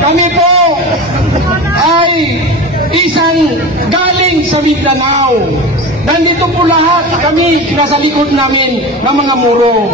Kami po ay isang galing sa Mindanao. Nandito po lahat kami nasa likod namin ng mga muro.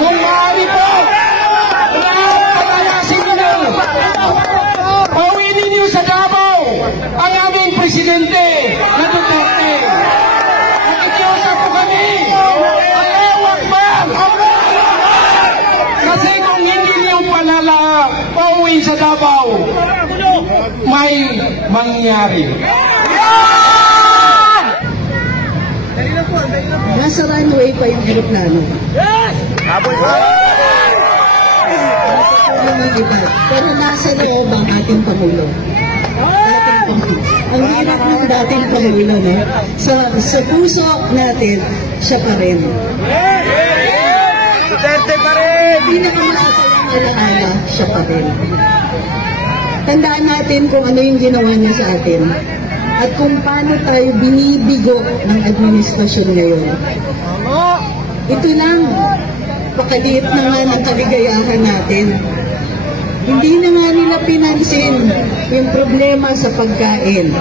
Kung maaari po, palayasin ninyo, pauwiin ninyo sa Davao ang aming presidente na Duterte. Nakikiusap po kami, Allahu Akbar! Kasi kung hindi niyo pauwiin sa Davao, may mangyari. Nasa runway pa yung aeroplano. Pero nasa loob ang ating Pangulo. Ang hirap ng dating Pangulo, no? Sa puso natin, siya pa rin. Duterte pa rin! Pinakamasayang alaala, siya pa rin. Tandaan natin kung ano yung ginawa niya sa atin. At kung paano tayo binibigo ng administrasyon ngayon. Ito lang, pakaliit na nga ng kaligayahan natin. Hindi na nga nila pinansin yung problema sa pagkain.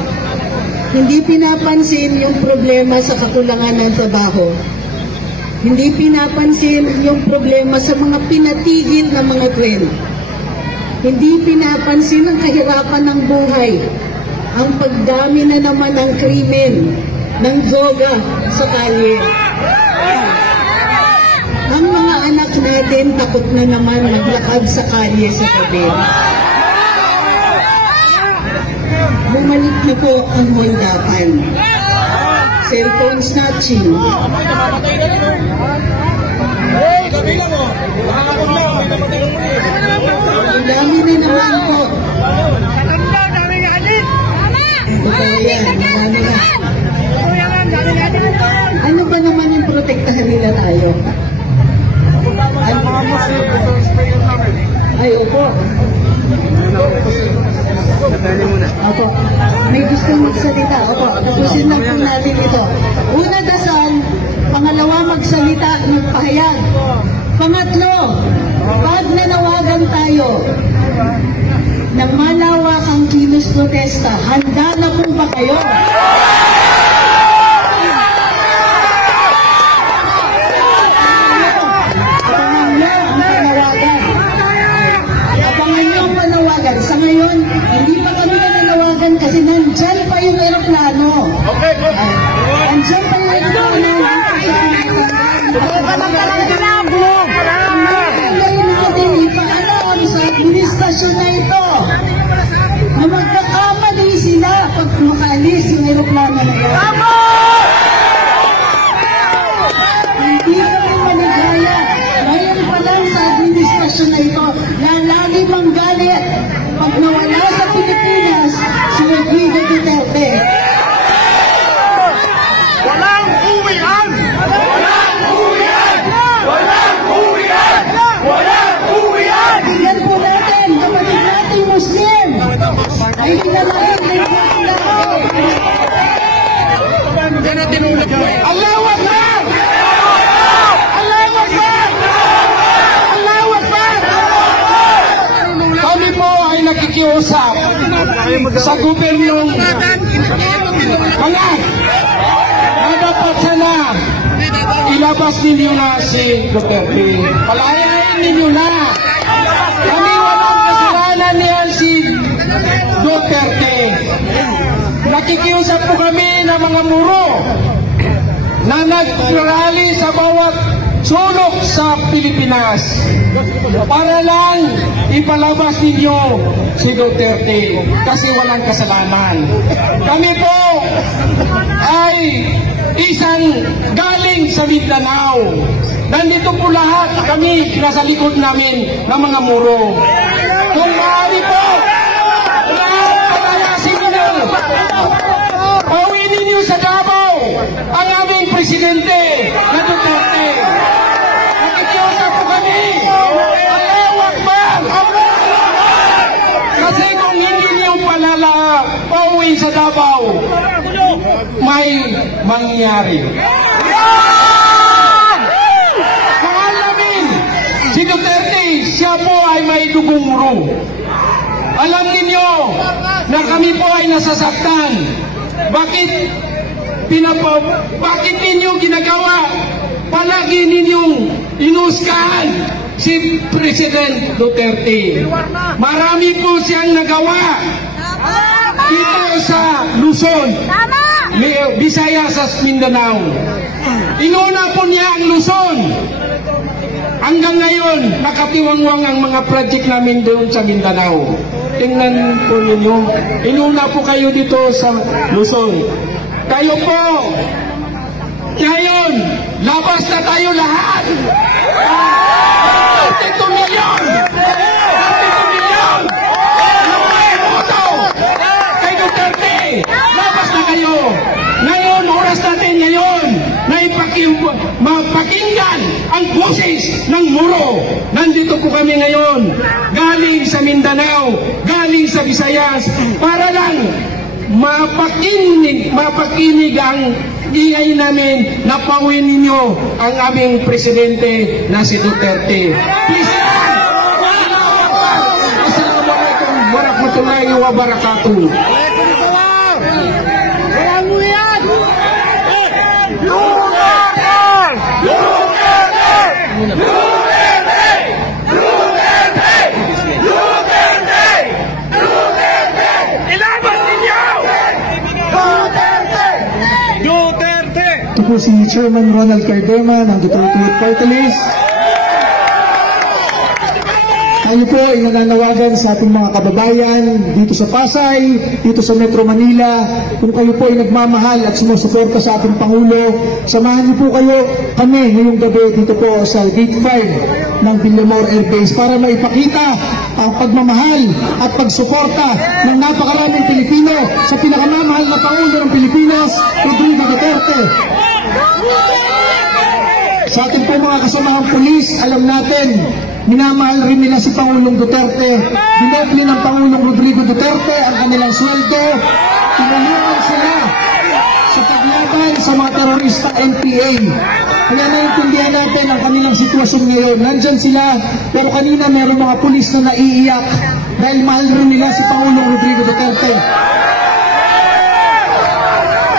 Hindi pinapansin yung problema sa kakulangan ng trabaho. Hindi pinapansin yung problema sa mga pinatigil na mga tren. Hindi pinapansin ang kahirapan ng buhay. Ang pagdami na naman ng krimen, ng droga sa kalye. Ang mga anak natin takot na naman maglakad sa kalye sa gabi. Bumalik na po ang holdapan. Cellphone snatching. Ang dami na naman po. Ano ba naman yung protektahan nila tayo? Ay, opo. Opo. May gusto magsalita. Opo. Tapusin lang po natin ito. Una, dasal. Pangalawa, magsalita, magpahayag. Pangatlo, pag nanawagan tayo ng malawak ang kilos protesta, handa na po ba kayo? Abangan nyo ang panawagan. Sa ngayon, hindi pa kami nananawagan kasi nandyan pa yung aeroplano. Nandyan pa yung aeroplano. Ipaalam sa administrasyon na ito na magkakamali sila pag makalis yung aeroplano na ito. Hindi kami maligaya. Ngayon pa lang sa administrasyon na ito na lagi manggalit pag nawala sa Pilipinas si Rodrigo Duterte. Walang uwian! Walang uwian! Walang uwian! Walang uwian! Tingnan po natin, kapatid natin Muslim, ay hinalain ng Allahu Akbar! Allahu Akbar! Allahu Akbar! Kami po ay nakikiusap sa gobernong mga na dapat sana ilabas ninyo na si Duterte. Palayain ninyo na. Kami walang kasalanan niyan si Duterte. Nakikiusap po kami ng mga muro na nag-rally sa bawat sulok sa Pilipinas para lang ipalabas ninyo si Duterte kasi walang kasalanan. Kami po ay isang galing sa Mindanao. Nandito po lahat kami nasa likod namin ng mga muro. Kung maaari po, palayasin ninyo, pauwiin ninyo sa Davao ang aming presidente na Duterte. Nakikiusap po kami, Allahu Akbar! Kasi kung hindi niyo pauwiin sa Davao, may mangyari. Mahal namin si Duterte, siya po ay may dugong uro. Alam ninyo na kami po ay nasasaktan. Bakit ninyo ginagawa? Palagi ninyong inuskahan si President Duterte. Marami po siyang nagawa dito sa Luzon, Visayas at Mindanao. Inuna po niya ang Luzon. Hanggang ngayon, nakatiwangwang ang mga project namin doon sa Mindanao. Tingnan po ninyo, inuna po kayo dito sa Luzon. Kayo po, ngayon, labas na tayo lahat. 32 milyon! 32 milyon! Boto! Kay Duterte! Labas na kayo! Ngayon, oras natin ngayon na mapakinggan ang boses ng muro. Nandito po kami ngayon, galing sa Mindanao, galing sa Visayas, para lang mapakinig ang ingay namin na pauwi ninyo ang aming presidente na si Duterte. Please, Assalamualaikum warahmatullahi wabarakatuh. Ito po si Chairman Ronald Cardema ng Duterte Youth Party List. Tayo po ay nananawagan sa ating mga kababayan dito sa Pasay, dito sa Metro Manila. Kung kayo po ay nagmamahal at sumusuporta sa ating Pangulo, samahan niyo po kami ngayong gabi dito po sa Gate 5 ng Villamor Air Base para maipakita ang pagmamahal at pagsuporta ng napakaraming Pilipino sa pinakamamahal na Pangulo ng Pilipinas, Rodrigo Duterte. Sa ating po mga kasamahang pulis, alam natin, minamahal rin nila si Pangulong Duterte. Dinoble ng Pangulong Rodrigo Duterte ang kanilang sweldo. Tinulungan sila sa paglaban sa mga terorista NPA. Kaya naiintindihan natin ang kanilang sitwasyon ngayon. Nandyan sila, pero kanina meron mga pulis na naiiyak dahil mahal rin nila si Pangulong Rodrigo Duterte.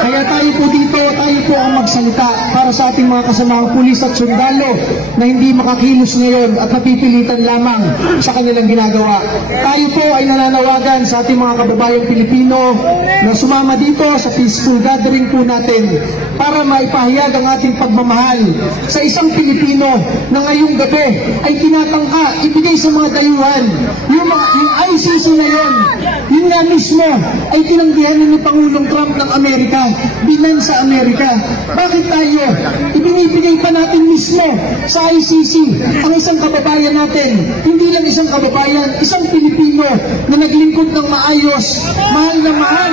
Kaya tayo po dito, tayo po ang magsalita para sa ating mga kasamahang pulis at sundalo na hindi makakilos ngayon at napipilitan lamang sa kanilang ginagawa. Tayo po ay nananawagan sa ating mga kababayang Pilipino na sumama dito sa peaceful gathering po natin para maipahayag ang ating pagmamahal sa isang Pilipino na ngayong gabi ay tinatangka ibigay sa mga dayuhan. Yung ICC na yun nga mismo ay tinanggihan ni Pangulong Trump ng Amerika, binan sa Amerika. Bakit tayo? Ibinibigay pa natin mismo sa ICC ang isang kababayan natin. Hindi lang isang kababayan, isang Pilipino na naglingkod ng maayos, mahal na mahal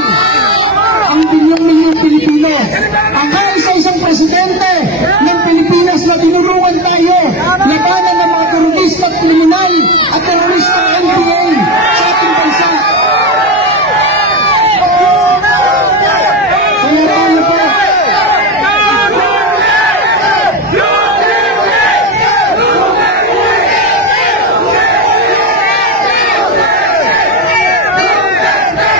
ang bilyong-milyong Pilipino. Ang isa-isang presidente ng Pilipinas na tinulungan tayo labanan ng mga terorista at kriminal at terorista NPA sa ating bansa.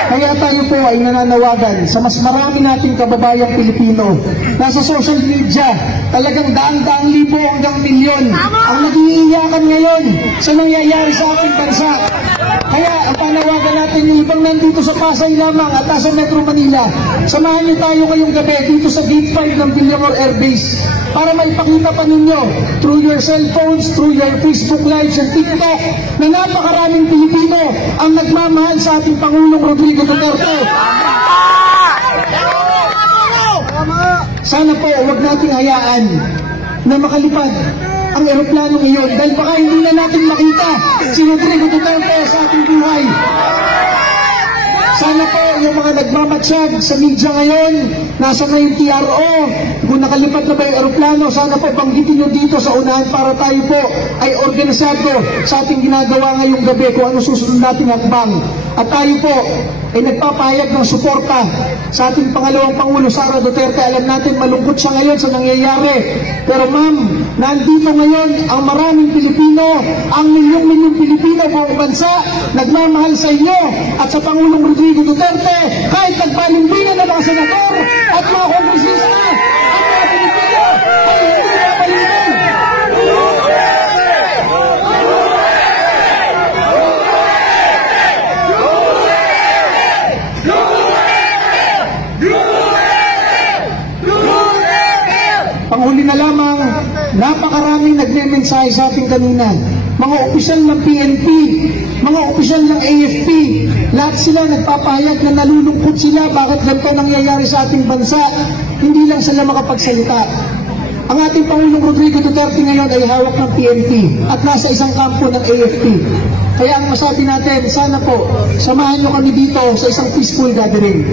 Kaya tayo po ay nananawagan sa mas marami nating kababayang Pilipino. Nasa social media, talagang daang-daang libo hanggang milyon ang nag-iiyakan ngayon sa nangyayari sa ating bansa. Kaya ang panawagan natin yung ibang nandito sa Pasay lamang at nasa Metro Manila, samahan niyo tayo ngayong gabi dito sa Gate 5 ng Villamor Air Base para maipakita pa ninyo through your cellphones, through your Facebook Lives and TikTok na napakaraming Pilipino ang nagmamahal sa ating Pangulong Rodrigo Duterte. Sana po huwag nating hayaan na makalipad ang eroplanong iyon dahil baka hindi na natin makita si Rodrigo Duterte sa ating buhay. Sana po yung mga nagmamatsyag sa media ngayon, nasa na yung TRO, kung nakalipad na ba yung aeroplano, sana po banggitin nyo dito sa unahan para tayo po ay organisado sa ating ginagawa ngayong gabi kung ano susunod nating hakbang. At tayo po ay nagpapahayag ng suporta sa ating pangalawang Pangulo Sara Duterte. Alam natin malungkot siya ngayon sa nangyayari. Pero ma'am, nandito ngayon ang maraming Pilipino, ang milyong-milyong Pilipino buong bansa, nagmamahal sa inyo at sa Pangulong Rodrigo Duterte, kahit nagpalimbingan ng mga senador at mga kongresista, ang mga Pilipino ay hindi napalimbing. Panghuli na lamang, napakaraming nagme-mensahe sa ating kanina. Mga opisyal ng PNP, mga opisyal ng AFP, lahat sila nagpapahayag na nalulungkot sila bakit ganito nangyayari sa ating bansa. Hindi lang sila makapagsalita. Ang ating Pangulong Rodrigo Duterte ngayon ay hawak ng PNP at nasa isang kampo ng AFP. Kaya ang masabi natin, sana po, samahan nyo kami dito sa isang peaceful gathering.